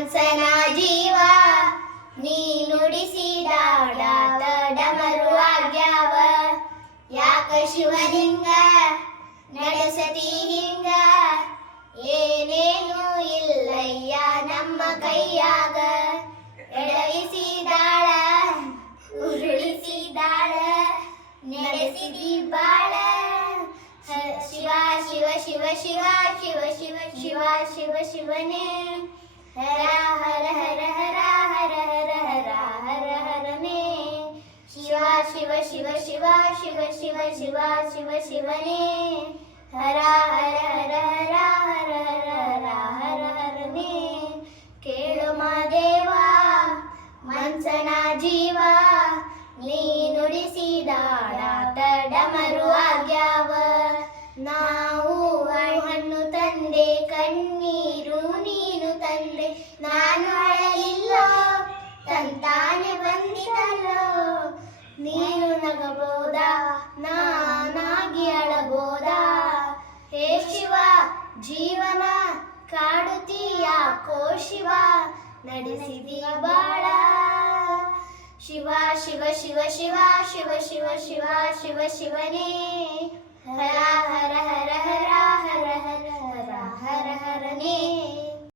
ಮನ್ಸನ ಜೀವ ನೀ ನುಡಿಸಿದಾಡ ಡಮರು ಆಗ್ಯಾವ ಯಾಕ ಶಿವಲಿಂಗ ನಡೆಸತಿ ಹಿಂಗ ಏನೇನು ಇಲ್ಲಯ್ಯ ನಮ್ಮ ಕೈಯಾಗ ಎಡವಿಸಿದಾಳ ಉರುಳಿಸಿದಾಳ ನಡೆಸಿದಿ ಬಾಳ ಶಿವ ಶಿವ ಶಿವ ಶಿವ ಶಿವ ಶಿವ ಶಿವ ಶಿವ ಶಿವನೇ ಹರ ಹರ ಹರ ಹರ ಹರ ಹರ ಹರ ಹರ ಹರನೇ ಶಿವ ಶಿವ ಶಿವ ಶಿವ ಶಿವ ಶಿವ ಶಿವ ಶಿವ ಶಿವನೇ ಹರ ಹರ ಹರ ಹರ ಹರ ಹರ ಹರ ಹರ ಹರನೇ ಕೇಳು ಮಾದೇವ ಮನ್ಸನ ಜೀವ ನೀ ನುಡಿಸಿದಾಡ ಡಮರು ಆಗ್ಯಾವ ನಾವು ಹಣ್ಣು ತಂದೆ ಕಣ್ಣೀರು ನೀನು ತಂದೆ ನಾನು ಅಳಲಿಲ್ಲೋ ತಂತಾನೆ ಬಂದಿತಲ್ಲೋ ನೀನು ನಗಬೋದಾ ನಾನಾಗಿ ಅಳಬೋದಾ ಹೇ ಶಿವ ಜೀವನ ಕಾಡುತ್ತೀಯಾಕೋ ಶಿವ ನಡೆಸಿದಿ ಬಾಳ ಶಿವ ಶಿವ ಶಿವ ಶಿವ ಶಿವ ಶಿವ ಶಿವ ಶಿವ ಶಿವನೇ ಹರ ಹರ ಹರ ಹರ ಹರ ಹರ ಹರ ಹರ ಹರನೇ